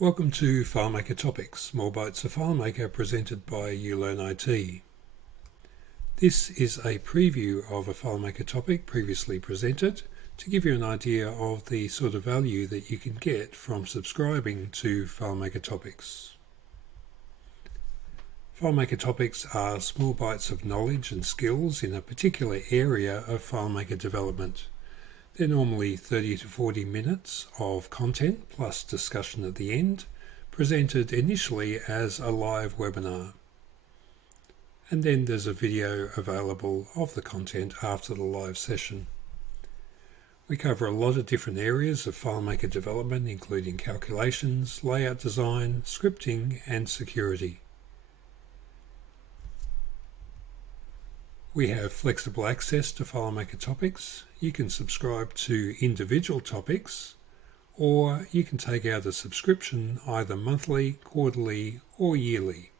Welcome to FileMaker Topics, Small Bites of FileMaker presented by ULearnIT. This is a preview of a FileMaker topic previously presented to give you an idea of the sort of value that you can get from subscribing to FileMaker Topics. FileMaker Topics are small bites of knowledge and skills in a particular area of FileMaker development. They're normally 30 to 40 minutes of content plus discussion at the end, presented initially as a live webinar. And then there's a video available of the content after the live session. We cover a lot of different areas of FileMaker development, including calculations, layout design, scripting, and security. We have flexible access to FileMaker topics. You can subscribe to individual topics, or you can take out a subscription either monthly, quarterly, or yearly.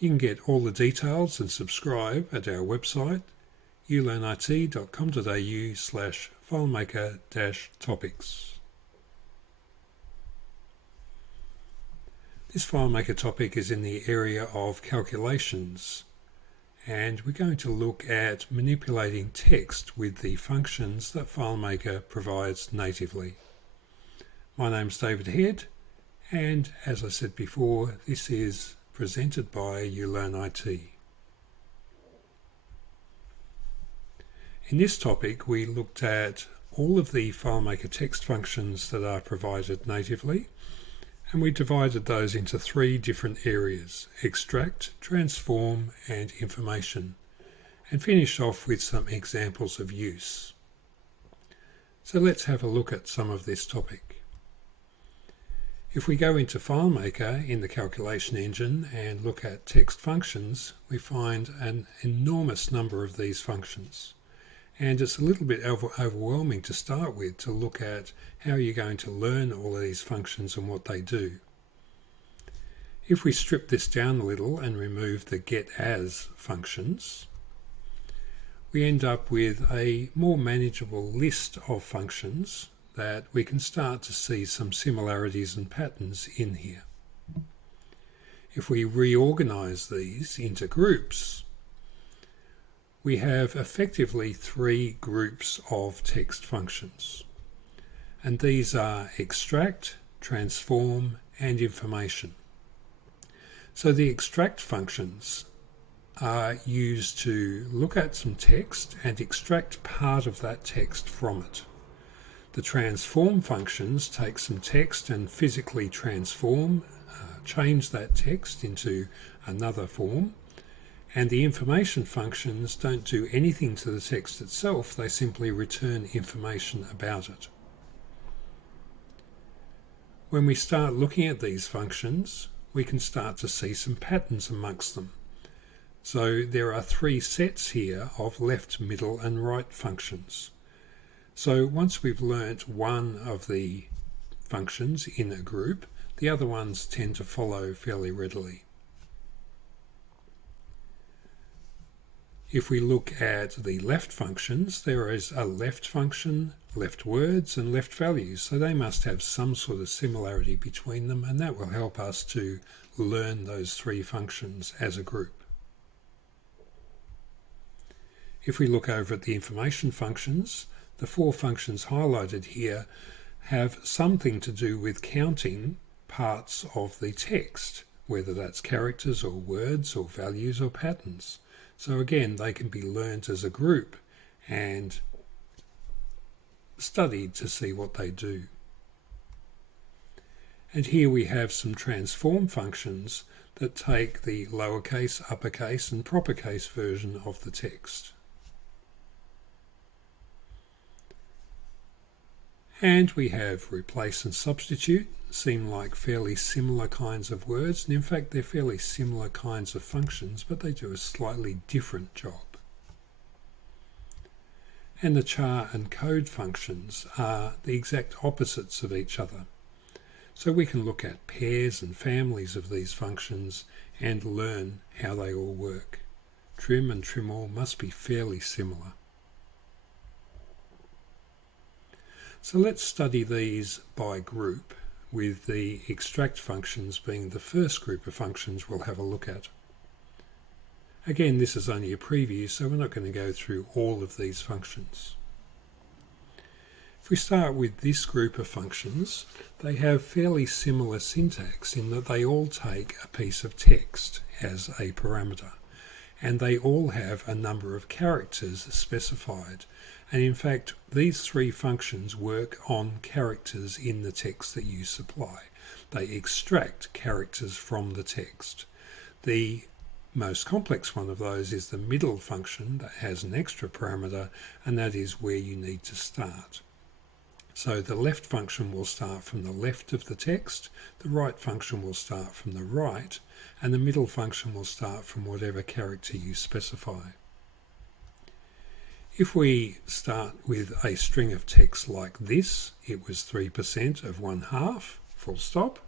You can get all the details and subscribe at our website, ulearnit.com.au/FileMaker-topics. This FileMaker topic is in the area of calculations, and we're going to look at manipulating text with the functions that FileMaker provides natively. My name's David Head, and as I said before, this is presented by ULearnIT. In this topic, we looked at all of the FileMaker text functions that are provided natively, and we divided those into three different areas: extract, transform, and information, and finished off with some examples of use. So let's have a look at some of this topic. If we go into FileMaker in the calculation engine and look at text functions, we find an enormous number of these functions. And it's a little bit overwhelming to start with to look at how you're going to learn all of these functions and what they do. If we strip this down a little and remove the getAs functions, we end up with a more manageable list of functions that we can start to see some similarities and patterns in here. If we reorganize these into groups, we have effectively three groups of text functions, and these are extract, transform, and information. So the extract functions are used to look at some text and extract part of that text from it. The transform functions take some text and physically transform, change that text into another form. And the information functions don't do anything to the text itself, they simply return information about it. When we start looking at these functions, we can start to see some patterns amongst them. So there are three sets here of left, middle, and right functions. So once we've learnt one of the functions in a group, the other ones tend to follow fairly readily. If we look at the left functions, there is a left function, left words, and left values. So they must have some sort of similarity between them, and that will help us to learn those three functions as a group. If we look over at the information functions, the four functions highlighted here have something to do with counting parts of the text, whether that's characters or words or values or patterns. So again, they can be learnt as a group and studied to see what they do. And here we have some transform functions that take the lowercase, uppercase, and propercase version of the text. And we have replace and substitute. Seem like fairly similar kinds of words, and in fact they're fairly similar kinds of functions, but they do a slightly different job. And the char and code functions are the exact opposites of each other. So we can look at pairs and families of these functions and learn how they all work. Trim and trim all must be fairly similar. So let's study these by group. with the extract functions being the first group of functions we'll have a look at. Again, this is only a preview, so we're not going to go through all of these functions. If we start with this group of functions, they have fairly similar syntax in that they all take a piece of text as a parameter, and they all have a number of characters specified. And in fact, these three functions work on characters in the text that you supply. They extract characters from the text. The most complex one of those is the middle function that has an extra parameter, and that is where you need to start. So the left function will start from the left of the text, the right function will start from the right, and the middle function will start from whatever character you specify. If we start with a string of text like this, it was 3% of 1/2, full stop,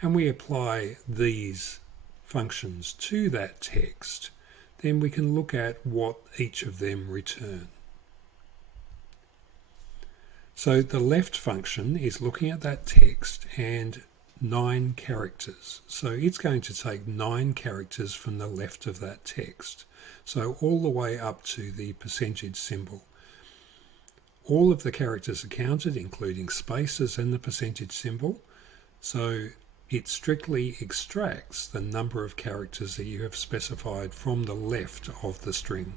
and we apply these functions to that text, then we can look at what each of them return. So the left function is looking at that text and 9 characters. So it's going to take 9 characters from the left of that text. So all the way up to the percentage symbol. All of the characters are counted, including spaces and the percentage symbol. So it strictly extracts the number of characters that you have specified from the left of the string.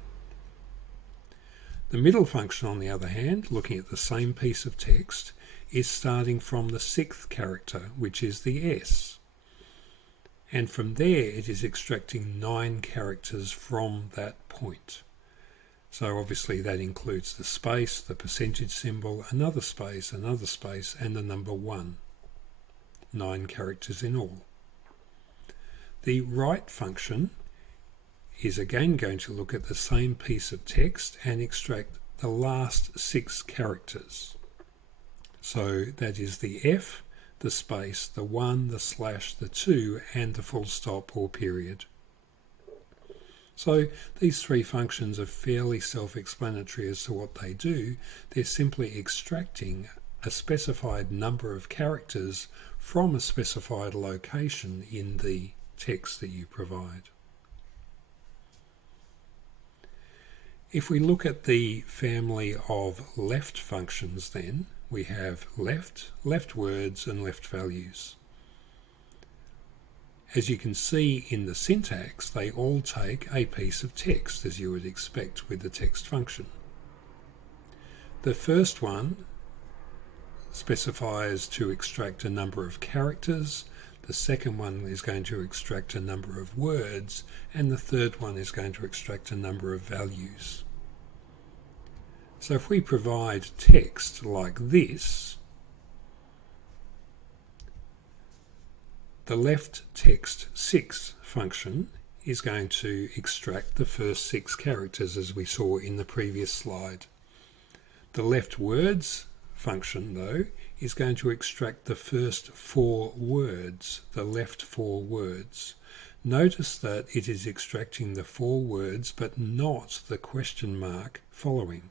The middle function, on the other hand, looking at the same piece of text, is starting from the 6th character, which is the S. And from there it is extracting 9 characters from that point. So obviously that includes the space, the percentage symbol, another space, and the number 1. 9 characters in all. The right function is again going to look at the same piece of text and extract the last 6 characters. So that is the F, the space, the 1, the slash, the 2, and the full stop or period. So these three functions are fairly self-explanatory as to what they do. They're simply extracting a specified number of characters from a specified location in the text that you provide. If we look at the family of left functions, then we have left, left words, and left values. As you can see in the syntax, they all take a piece of text, as you would expect with the text function. The first one specifies to extract a number of characters, the second one is going to extract a number of words, and the third one is going to extract a number of values. So if we provide text like this, the left text 6 function is going to extract the first 6 characters as we saw in the previous slide. The left words function, though, is going to extract the first 4 words, the left 4 words. Notice that it is extracting the 4 words but not the question mark following,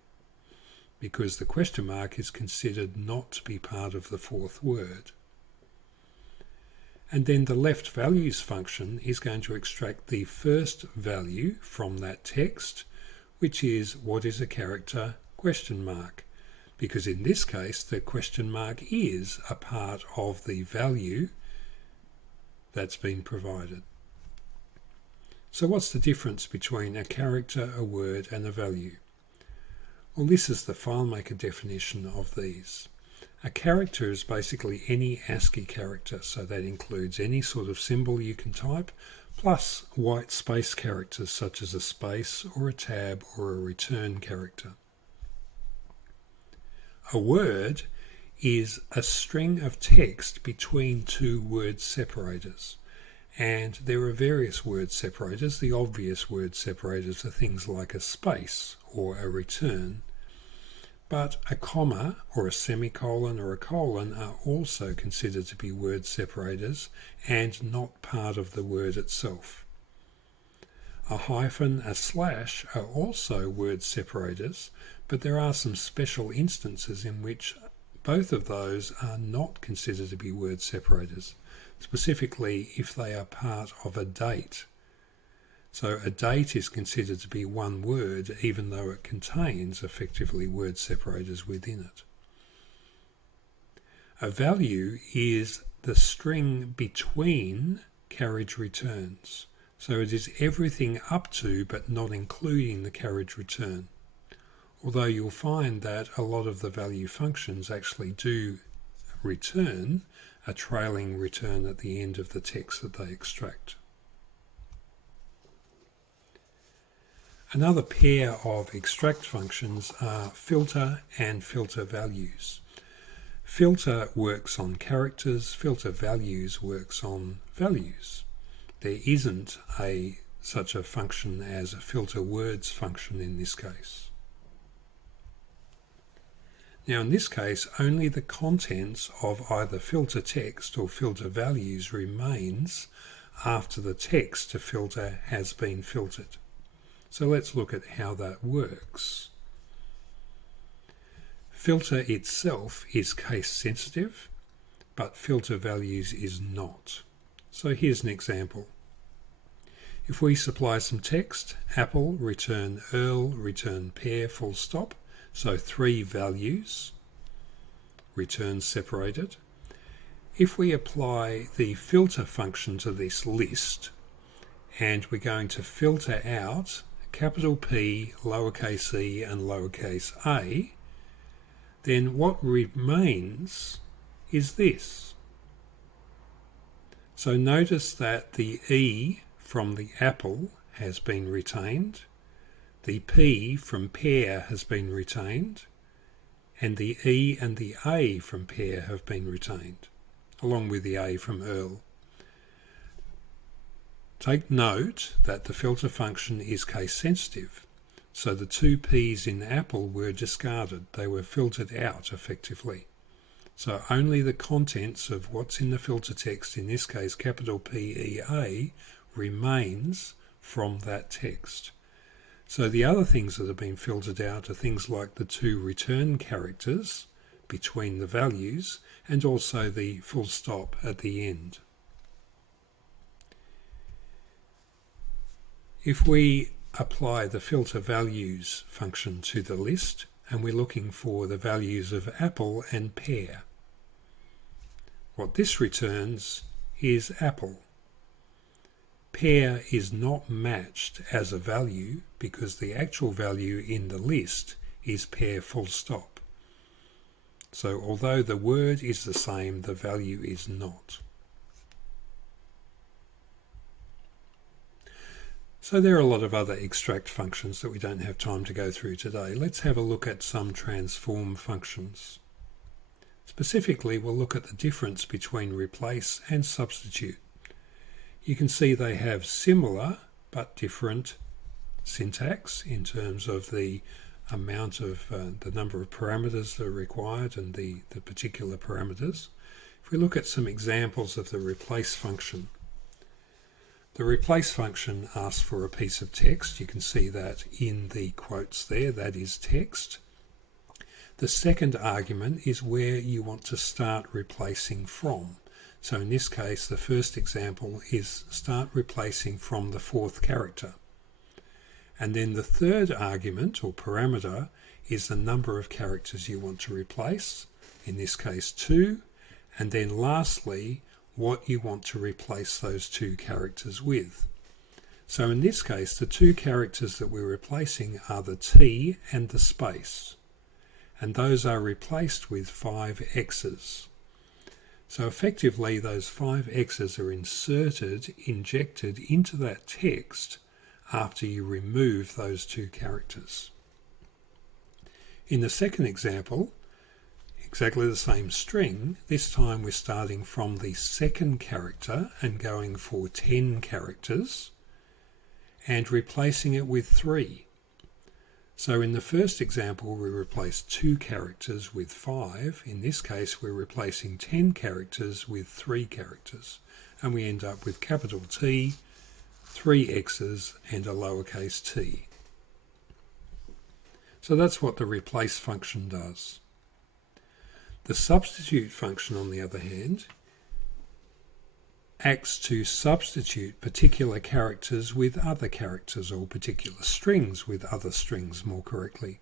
because the question mark is considered not to be part of the 4th word. And then the left values function is going to extract the first value from that text, which is what is a character question mark, because in this case the question mark is a part of the value that's been provided. So what's the difference between a character, a word, and a value? Well, this is the FileMaker definition of these. A character is basically any ASCII character, so that includes any sort of symbol you can type, plus white space characters such as a space or a tab or a return character. A word is a string of text between 2 word separators. And there are various word separators. The obvious word separators are things like a space or a return. But a comma or a semicolon or a colon are also considered to be word separators and not part of the word itself. A hyphen, a slash are also word separators, but there are some special instances in which both of those are not considered to be word separators, specifically if they are part of a date. So a date is considered to be one word even though it contains effectively word separators within it. A value is the string between carriage returns. So it is everything up to but not including the carriage return. Although you'll find that a lot of the value functions actually do return a trailing return at the end of the text that they extract. Another pair of extract functions are filter and filter values. Filter works on characters, filter values works on values. There isn't such a function as a filter words function in this case. Now in this case, only the contents of either filter text or filter values remains after the text to filter has been filtered. So let's look at how that works. Filter itself is case sensitive, but filter values is not. So here's an example. If we supply some text, apple, return Earl, return pear, full stop, so 3 values, return separated. If we apply the filter function to this list, and we're going to filter out capital P, lowercase e and lowercase a, then what remains is this. So notice that the E from the apple has been retained, the P from pear has been retained, and the E and the A from pear have been retained, along with the A from Earl. Take note that the filter function is case sensitive, so the 2 P's in apple were discarded. They were filtered out effectively. So only the contents of what's in the filter text, in this case capital P-E-A, remains from that text. So the other things that have been filtered out are things like the 2 return characters between the values and also the full stop at the end. If we apply the filter values function to the list and we're looking for the values of apple and pear, what this returns is apple. Pear is not matched as a value because the actual value in the list is pear full stop. So although the word is the same, the value is not. So there are a lot of other extract functions that we don't have time to go through today. Let's have a look at some transform functions. Specifically, we'll look at the difference between replace and substitute. You can see they have similar but different syntax in terms of the amount of the number of parameters that are required and the particular parameters. If we look at some examples of the replace function, the replace function asks for a piece of text. You can see that in the quotes there, that is text. The second argument is where you want to start replacing from. So in this case, the first example is start replacing from the 4th character. And then the third argument or parameter is the number of characters you want to replace, in this case 2. And then lastly, what you want to replace those 2 characters with. So in this case, the 2 characters that we're replacing are the T and the space. And those are replaced with 5 X's. So effectively, those 5 X's are injected into that text after you remove those 2 characters. In the second example, exactly the same string. This time we're starting from the 2nd character and going for 10 characters and replacing it with 3. So in the first example we replaced 2 characters with 5. In this case we're replacing 10 characters with 3 characters, and we end up with capital T, 3 X's and a lowercase t. So that's what the replace function does. The substitute function, on the other hand, acts to substitute particular characters with other characters, or particular strings with other strings, more correctly.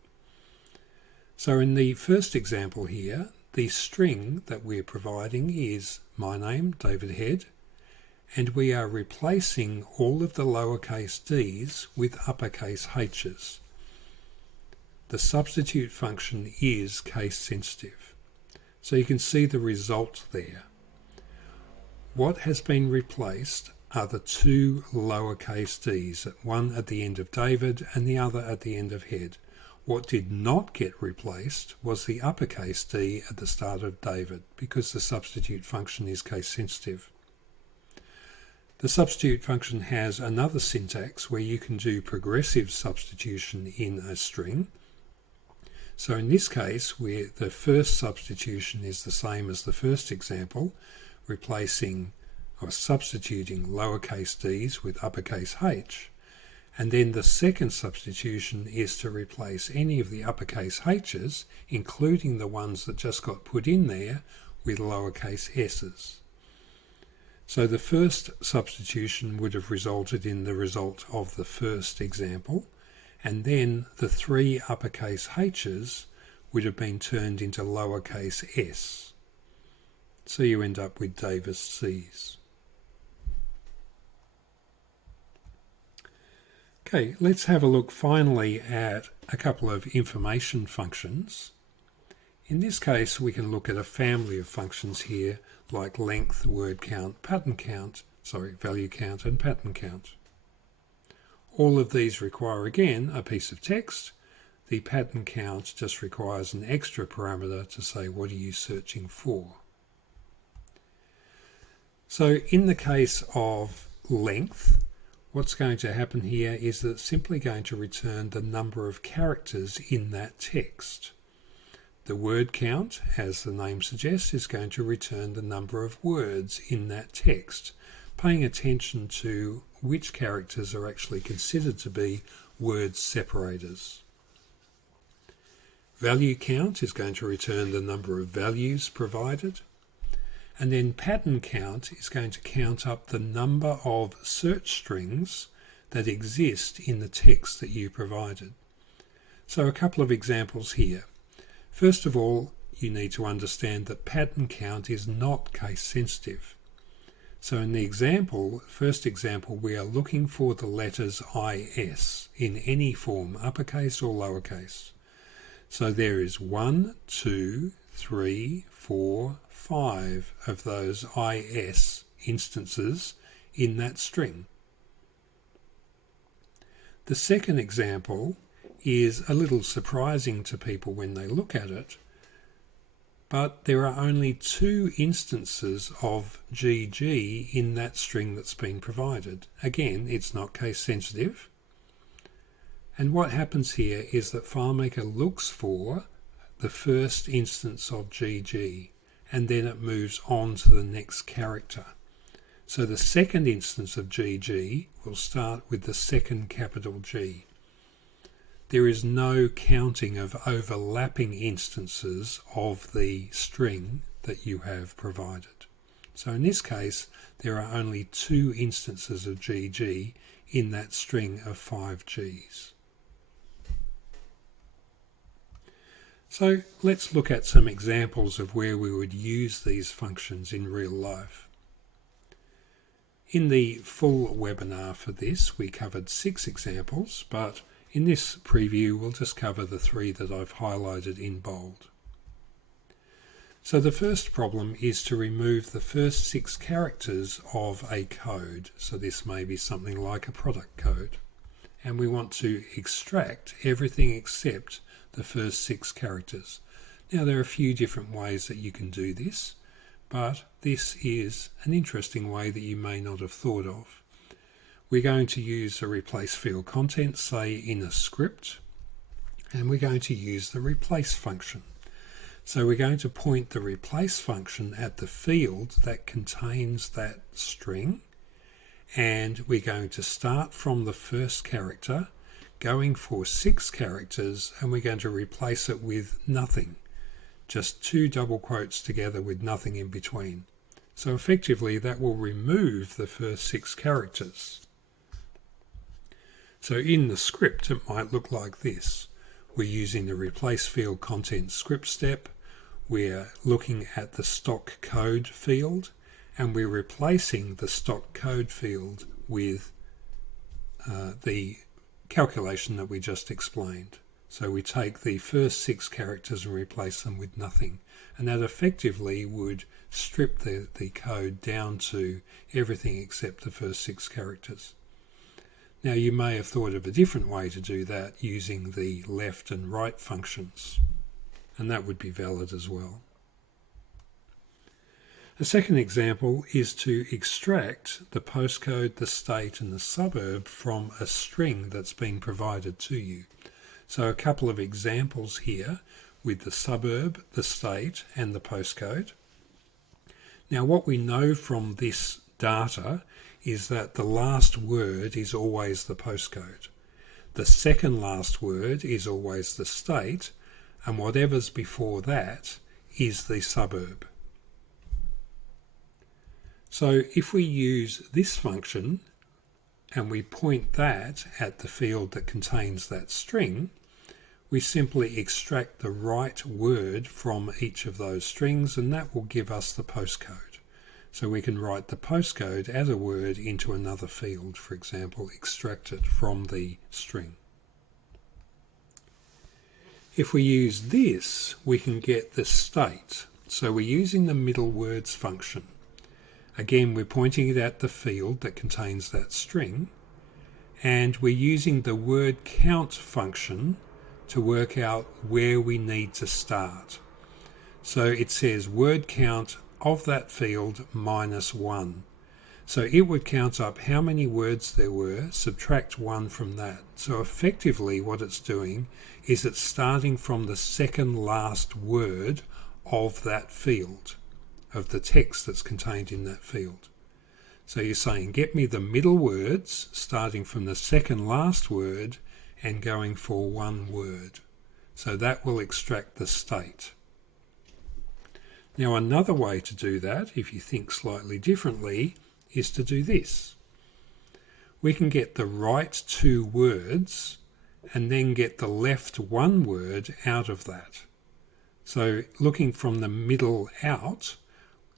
So in the first example here, the string that we're providing is my name, David Head, and we are replacing all of the lowercase d's with uppercase h's. The substitute function is case sensitive. So you can see the result there. What has been replaced are the two lowercase d's, one at the end of David and the other at the end of Head. What did not get replaced was the uppercase D at the start of David, because the substitute function is case sensitive. The substitute function has another syntax where you can do progressive substitution in a string. So in this case, where the first substitution is the same as the first example, replacing or substituting lowercase d's with uppercase h, and then the second substitution is to replace any of the uppercase h's, including the ones that just got put in there, with lowercase s's. So the first substitution would have resulted in the result of the first example, and then the three uppercase h's would have been turned into lowercase s. So you end up with Davis C's. Okay, let's have a look finally at a couple of information functions. In this case, we can look at a family of functions here, like length, word count, value count, and pattern count. All of these require, again, a piece of text. The pattern count just requires an extra parameter to say, what are you searching for? So in the case of length, what's going to happen here is that it's simply going to return the number of characters in that text. The word count, as the name suggests, is going to return the number of words in that text, paying attention to which characters are actually considered to be word separators. Value count is going to return the number of values provided. And then pattern count is going to count up the number of search strings that exist in the text that you provided. So a couple of examples here. First of all, you need to understand that pattern count is not case sensitive. So in the first example, we are looking for the letters IS in any form, uppercase or lowercase. So there is 1, 2, 3, 4, 5 of those IS instances in that string. The second example is a little surprising to people when they look at it, but there are only 2 instances of GG in that string that's been provided. Again, it's not case sensitive. And what happens here is that FileMaker looks for the first instance of GG, and then it moves on to the next character. So the second instance of GG will start with the second capital G. There is no counting of overlapping instances of the string that you have provided. So in this case, there are only 2 instances of GG in that string of 5 Gs. So let's look at some examples of where we would use these functions in real life. In the full webinar for this, we covered 6 examples, but in this preview, we'll just cover the 3 that I've highlighted in bold. So the first problem is to remove the first 6 characters of a code. So this may be something like a product code. And we want to extract everything except the first 6 characters. Now there are a few different ways that you can do this, but this is an interesting way that you may not have thought of. We're going to use a replace field content, say in a script, and we're going to use the replace function. So we're going to point the replace function at the field that contains that string, and we're going to start from the first character, going for 6 characters, and we're going to replace it with nothing, just two double quotes together with nothing in between. So effectively that will remove the first 6 characters. So in the script it might look like this. We're using the replace field content script step. We're looking at the stock code field, and we're replacing the stock code field with the calculation that we just explained. So we take the first 6 characters and replace them with nothing, and that effectively would strip the code down to everything except the first 6 characters. Now you may have thought of a different way to do that using the left and right functions, and that would be valid as well. A second example is to extract the postcode, the state and the suburb from a string that's been provided to you. So a couple of examples here with the suburb, the state and the postcode. Now what we know from this data is that the last word is always the postcode. The second last word is always the state, and whatever's before that is the suburb. So if we use this function and we point that at the field that contains that string, we simply extract the right word from each of those strings, and that will give us the postcode. So we can write the postcode as a word into another field, for example, extract it from the string. If we use this, we can get the state. So we're using the middle words function. Again, we're pointing it at the field that contains that string, and we're using the word count function to work out where we need to start. So it says word count of that field -1. So it would count up how many words there were, subtract 1 from that. So effectively what it's doing is it's starting from the second last word of that field, of the text that's contained in that field. So you're saying get me the middle words starting from the second last word and going for 1 word. So that will extract the state. Now another way to do that, if you think slightly differently, is to do this. We can get the right 2 words and then get the left 1 word out of that. So looking from the middle out,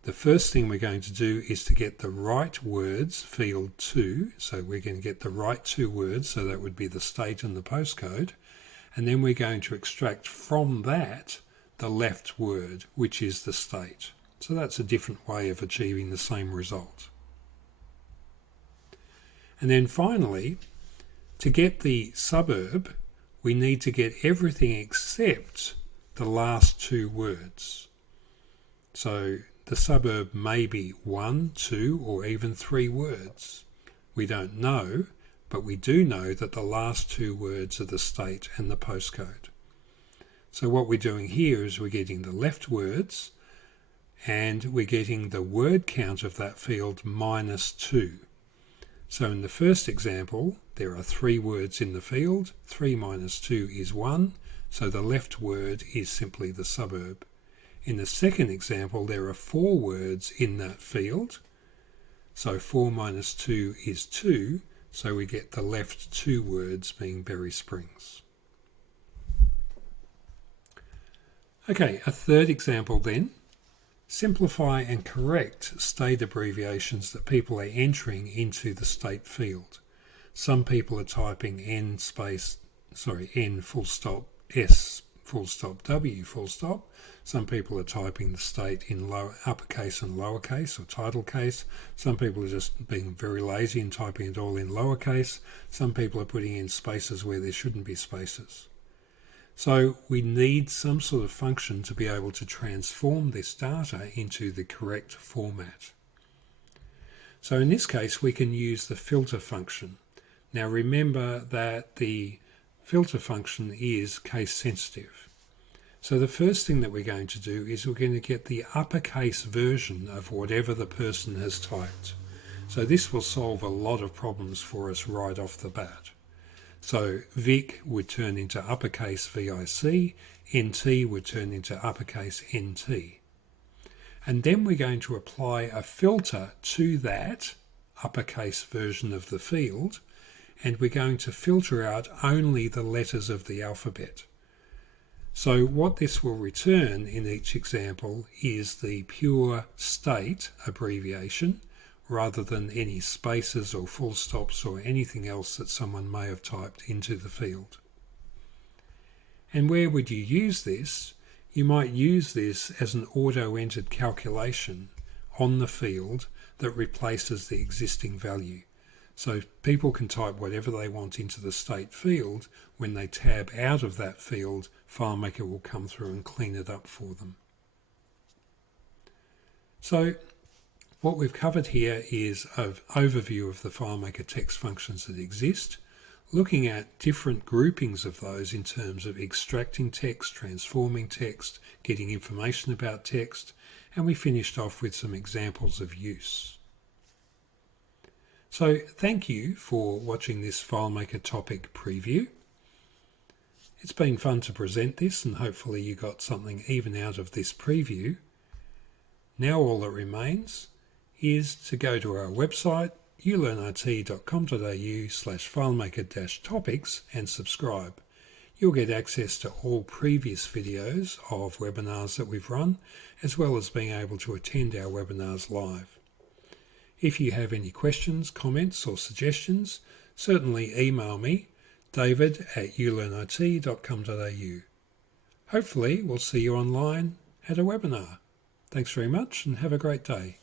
the first thing we're going to do is to get the right words, field 2. So we're going to get the right 2 words, so that would be the state and the postcode. And then we're going to extract from that the left word, which is the state. So that's a different way of achieving the same result. And then finally, to get the suburb, we need to get everything except the last 2 words. So the suburb may be 1, 2, or even 3 words. We don't know, but we do know that the last 2 words are the state and the postcode. So what we're doing here is we're getting the left words, and we're getting the word count of that field -2. So in the first example, there are 3 words in the field. 3 minus 2 is 1, so the left word is simply the suburb. In the second example, there are 4 words in that field. So 4 minus 2 is 2, so we get the left 2 words being Berry Springs. Okay, a third example then. Simplify and correct state abbreviations that people are entering into the state field. Some people are typing N full stop S full stop W full stop. Some people are typing the state in uppercase and lowercase or title case. Some people are just being very lazy and typing it all in lowercase. Some people are putting in spaces where there shouldn't be spaces. So we need some sort of function to be able to transform this data into the correct format. So in this case, we can use the filter function. Now remember that the filter function is case sensitive. So the first thing that we're going to do is we're going to get the uppercase version of whatever the person has typed. So this will solve a lot of problems for us right off the bat. So Vic would turn into uppercase VIC, NT would turn into uppercase NT. And then we're going to apply a filter to that uppercase version of the field, and we're going to filter out only the letters of the alphabet. So what this will return in each example is the pure state abbreviation, rather than any spaces or full stops or anything else that someone may have typed into the field. And where would you use this? You might use this as an auto-entered calculation on the field that replaces the existing value. So people can type whatever they want into the state field. When they tab out of that field, FileMaker will come through and clean it up for them. So what we've covered here is an overview of the FileMaker text functions that exist, looking at different groupings of those in terms of extracting text, transforming text, getting information about text, and we finished off with some examples of use. So thank you for watching this FileMaker topic preview. It's been fun to present this, and hopefully you got something even out of this preview. Now all that remains is to go to our website, ulearnit.com.au/FileMaker-topics and subscribe. You'll get access to all previous videos of webinars that we've run, as well as being able to attend our webinars live. If you have any questions, comments or suggestions, certainly email me, david@ulearnit.com.au. Hopefully we'll see you online at a webinar. Thanks very much and have a great day.